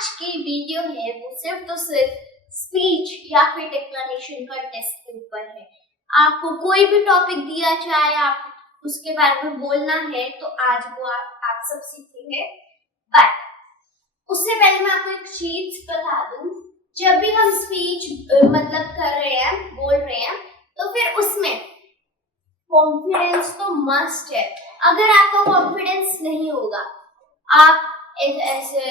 आज की वीडियो है वो सिर्फ तो सिर्फ स्पीच या फिर डिक्लेरेशन का टेस्ट के ऊपर है। आपको कोई भी टॉपिक दिया जाए, आप उसके बारे में बोलना है तो आज वो आप सब सीखेंगे। बट उससे पहले मैं आपको एक चीज बता दूं, जब भी हम स्पीच मतलब कर रहे हैं, बोल रहे हैं, तो फिर उसमें कॉन्फिडेंस तो मस्ट है। अगर आपका कॉन्फिडेंस नहीं होगा, आप ऐसे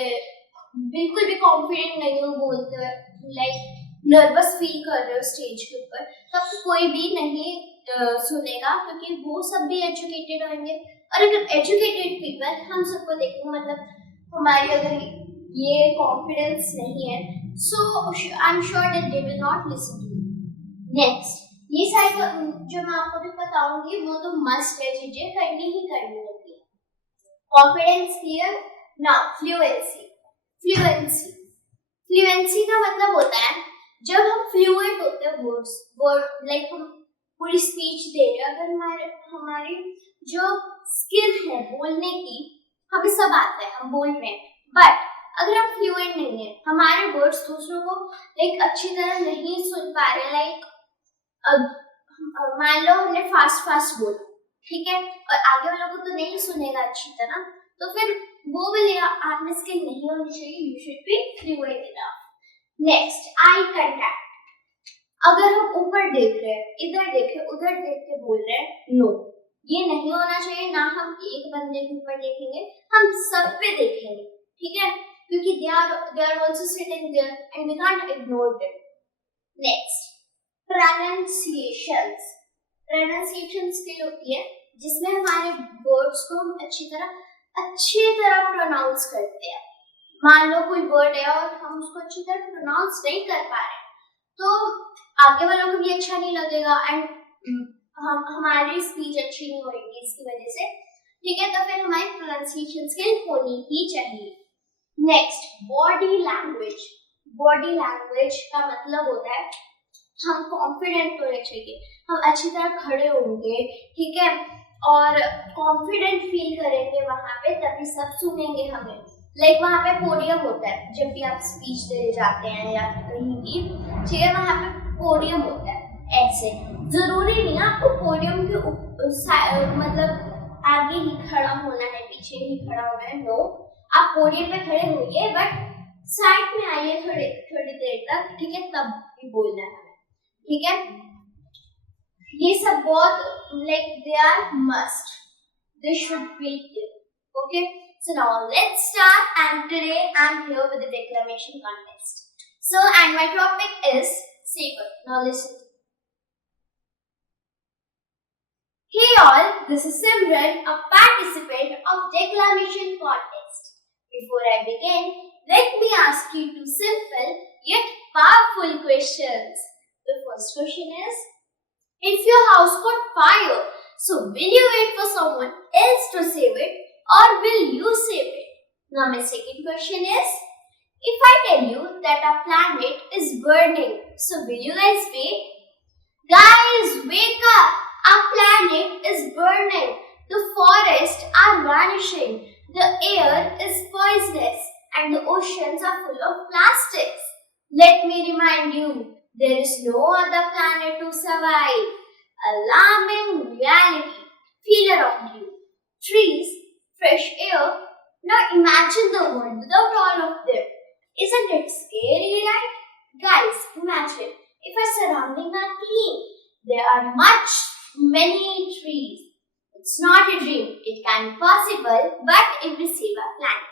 बिल्कुल भी कॉन्फिडेंट नहीं हो, बोलते लाइक नर्वस फील कर रहे हो स्टेज के ऊपर, तब तो कोई भी नहीं सुनेगा, क्योंकि वो सब भी एजुकेटेड होंगे। और अगर एजुकेटेड पीपल हम सबको देखेंगे, मतलब हमारी अगर ये कॉन्फिडेंस नहीं है, so I am sure that they will not listen to me. Next, ये सारी जो मैं आपको भी बताऊंगी वो तो मस्ट है, चीजें करनी ही करनी होती है। Confidence clear. Now fluency. Fluency का मतलब होता है जब हम फ्लुएंट होते हैं वर्ड लाइक हम पूरी स्पीच दे रहे हैं, अगर हमारी जो स्किल है बोलने की, हमें सब आता है, हम बोल रहे हैं, बट अगर हम फ्लुएंट नहीं है, हमारे वर्ड्स दूसरों को लाइक अच्छी तरह नहीं सुन पा रहे, लाइक मान लो हमने फास्ट बोला, ठीक है, और आगे वालों को तो नहीं सुनेगा अच्छी तरह, तो फिर वो भी आप में स्किल नहीं होनी चाहिए। You should be fluent enough. Next, eye contact. अगर हम ऊपर देख रहे हैं, इधर देख रहे, उधर देख के बोल रहे हैं, नो, ये नहीं होना चाहिए। ना हम एक बंदे के ऊपर देखेंगे, हम सब पे देखेंगे, ठीक है, क्योंकि they are also sitting there and we can't ignore them. Next, pronunciations की होती है जिसमें हमारे वर्ड्स को हम अच्छी तरह प्रोनाउंस करते हैं। मान लो कोई वर्ड है और हम उसको अच्छी तरह प्रोनाउंस नहीं कर पा रहे, तो आगे वालों को भी अच्छा नहीं लगेगा एंड हमारी स्पीच अच्छी नहीं होगी इसकी वजह से, ठीक है। तो फिर हमारी प्रोनाउंसिएशन स्किल होनी ही चाहिए। नेक्स्ट, बॉडी लैंग्वेज का मतलब होता है हम कॉन्फिडेंट होने चाहिए, हम अच्छी तरह खड़े होंगे, ठीक है, और कॉन्फिडेंट फील करेंगे वहां पे, तभी सब सुनेंगे हमें। लाइक वहां पे पोडियम होता है, जब भी आप स्पीच देने जाते हैं या कहीं भी, ठीक है, वहां पे पोडियम होता है। ऐसे जरूरी नहीं आपको पोडियम के मतलब आगे ही खड़ा होना है, पीछे ही खड़ा होना है, नो, आप पोडियम पे खड़े होइए, बट साइड में आइए थोड़ी देर तक, ठीक है, तब भी बोलना है हमें, ठीक है। ये सब बहुत like they are must, they should be there, okay. So now let's start, and today I'm here with the declamation contest. So and my topic is saber. Now listen. Hey all, this is Simran, a participant of declamation contest. Before I begin, let me ask you two simple yet powerful questions. The first question is, if your house caught fire, so will you wait for someone else to save it, or will you save it? Now my second question is, if I tell you that our planet is burning, so will you guys wait? Guys, wake up! Our planet is burning. The forests are vanishing. The air is poisonous and the oceans are full of plastics. Let me remind you, there is no other planet to survive. Alarming reality. Feel around you. Trees, fresh air. Now imagine the world without all of them. Isn't it scary, right? Guys, imagine if our surroundings are clean. There are many trees. It's not a dream. It can be possible, but if we save our planet.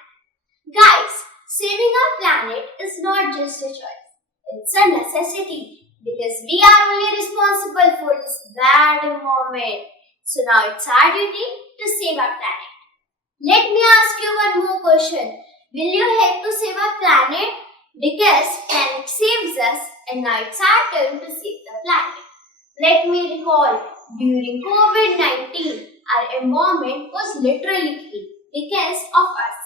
Guys, saving our planet is not just a choice. It's a necessity, because we are only responsible for this bad environment. So now it's our duty to save our planet. Let me ask you one more question. Will you help to save our planet? Because planet saves us, and now it's our turn to save the planet. Let me recall, during COVID-19, our environment was literally clean because of us.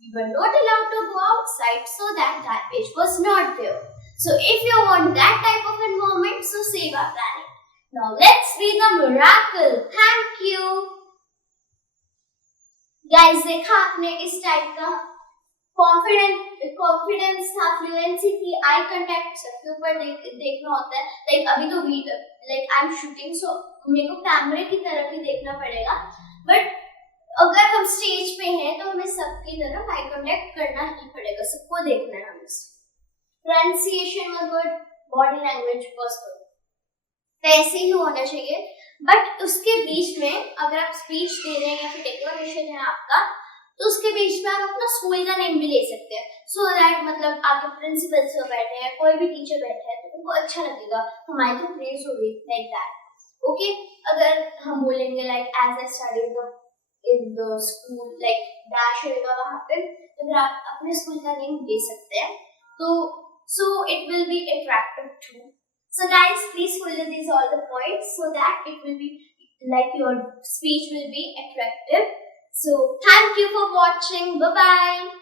We were not allowed to go outside, so that garbage was not there. So if you want that type of environment, so save our planet. Now let's be the miracle. Thank you. Guys, देखा आपने इस type का confidence था, fluency थी, eye contact सबके ऊपर देखना होता है. लाइक अभी तो लाइक आई एम शूटिंग, सो मेरे को कैमरे की तरफ ही देखना पड़ेगा. बट अगर हम स्टेज पे हैं तो हमें सबकी तरफ आई कांटेक्ट करना ही पड़ेगा, सबको देखना है हमें. Pronunciation was good, body language was good, वैसे ही होना चाहिए. बट उसके बीच में अगर आप स्पीच दे रहे हैं या फिर डिक्लेरेशन है आपका, तो उसके बीच में आप अपना स्कूल का नेम भी ले सकते हैं, सो दैट मतलब आपके प्रिंसिपल सर बैठे हैं, कोई भी टीचर बैठे हैं, तो उनको अच्छा लगेगा, हमारी तो प्रेज हो गई, लाइक दैट. ओके, अगर हम बोलेंगे like as I studied in the school, like dash होगा वहां पे, तो फिर आप अपने स्कूल का नेम दे सकते हैं. तो so it will be attractive too. So guys, please follow these all the points so that it will be like your speech will be attractive. So thank you for watching. Bye bye.